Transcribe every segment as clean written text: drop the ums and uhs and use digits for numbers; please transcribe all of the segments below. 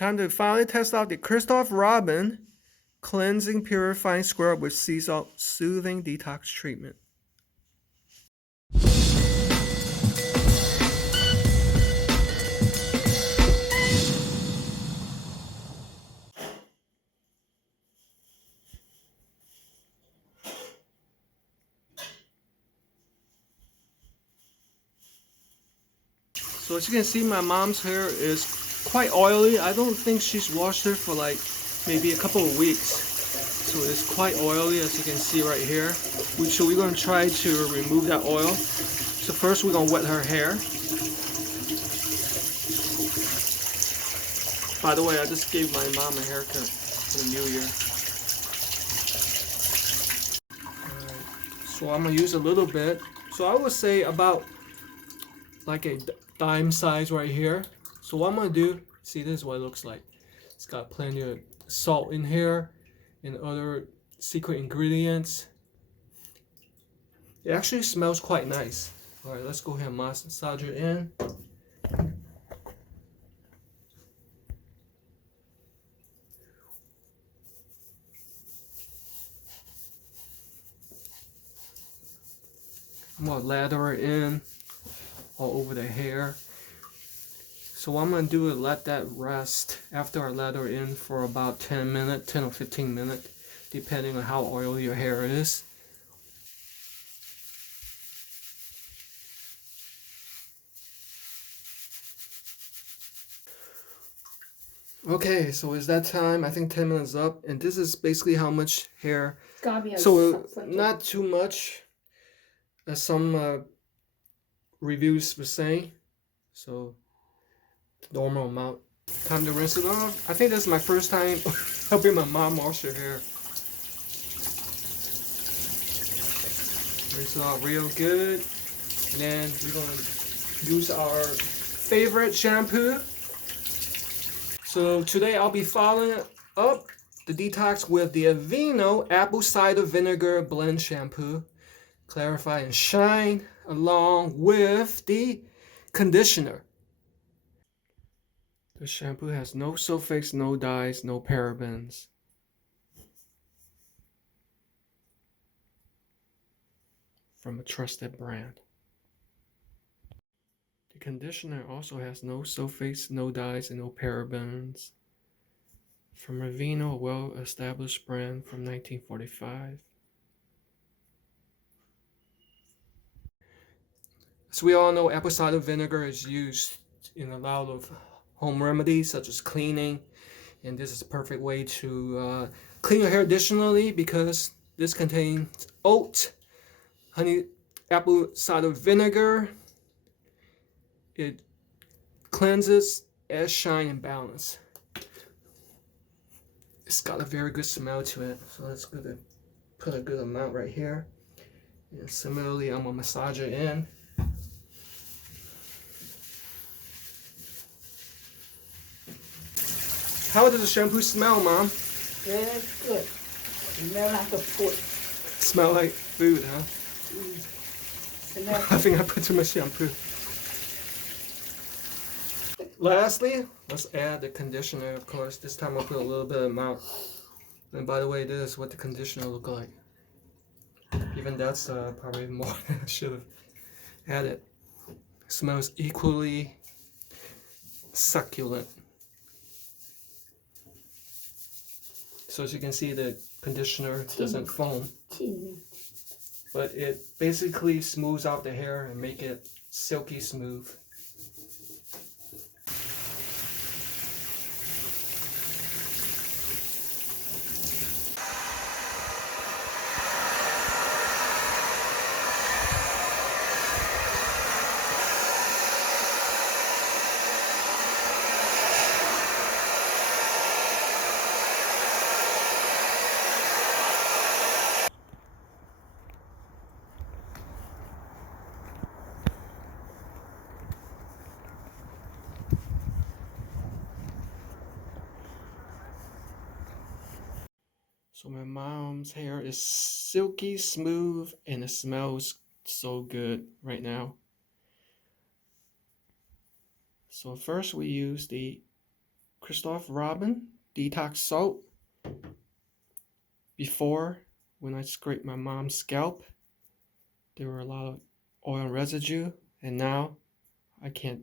Time to finally test out the Christophe Robin Cleansing Purifying Scrub with Sea Salt Soothing Detox Treatment. So as you can see, my mom's hair is quite oily. I don't think she's washed it for like maybe a couple of weeks. So it's quite oily, as you can see right here. So we're going to try to remove that oil. So first we're going to wet her hair. By the way, I just gave my mom a haircut for the new year. Alright, so I'm going to use a little bit. So I would say about like a dime size right here. So what I'm going to do, see, this is what it looks like. It's got plenty of salt in here and other secret ingredients. It actually smells quite nice. Alright, let's go ahead and massage it in. I'm going to lather it in all over the hair. So what I'm going to do is let that rest after I lather it in for about 10 minutes, 10 or 15 minutes, depending on how oily your hair is. Okay, so it's that time. I think 10 minutes up, and this is basically how much hair. It's gotta be so not too much, as some reviews were saying. So normal amount. Time to rinse it off. I think this is my first time helping my mom wash her hair. Rinse it off real good, and then we're gonna use our favorite shampoo. So today I'll be following up the detox with the Aveeno Apple Cider Vinegar Blend Shampoo. Clarify and shine along with the conditioner. The shampoo has no sulfates, no dyes, no parabens. From a trusted brand. The conditioner also has no sulfates, no dyes, and no parabens. From Aveeno, a well-established brand from 1945. As we all know, apple cider vinegar is used in a lot of home remedies such as cleaning, and this is a perfect way to clean your hair additionally because this contains oat, honey, apple cider vinegar. It cleanses, adds shine, and balance. It's got a very good smell to it, so let's put a good amount right here. And similarly, I'm gonna massage it in. How does the shampoo smell, Mom? Very good. Smell like a foot. Smell like food, huh? I think I put too much shampoo. Lastly, let's add the conditioner, of course. This time I'll put a little bit of amount. And by the way, this is what the conditioner looks like. Even that's probably more than I should have added. It smells equally succulent. So as you can see, the conditioner doesn't foam, but it basically smooths out the hair and make it silky smooth. So my mom's hair is silky smooth and it smells so good right now. So first we use the Christophe Robin detox soap. Before, when I scraped my mom's scalp, there were a lot of oil residue, and now I can't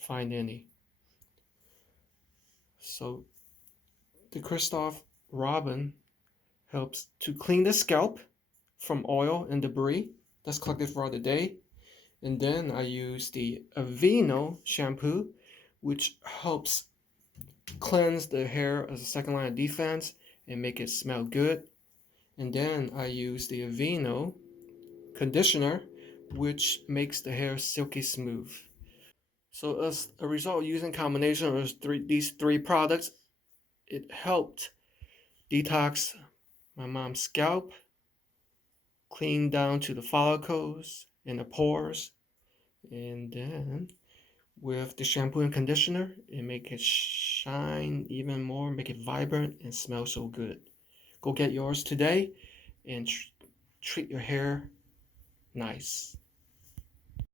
find any. So the Christophe Robin helps to clean the scalp from oil and debris that's collected throughout the day. And then I use the Aveeno shampoo, which helps cleanse the hair as a second line of defense and make it smell good. And then I use the Aveeno conditioner, which makes the hair silky smooth. So as a result, using combination of these three products, it helped detox my mom's scalp, clean down to the follicles and the pores, and then with the shampoo and conditioner, it make it shine even more, make it vibrant and smell so good. Go get yours today and treat your hair nice.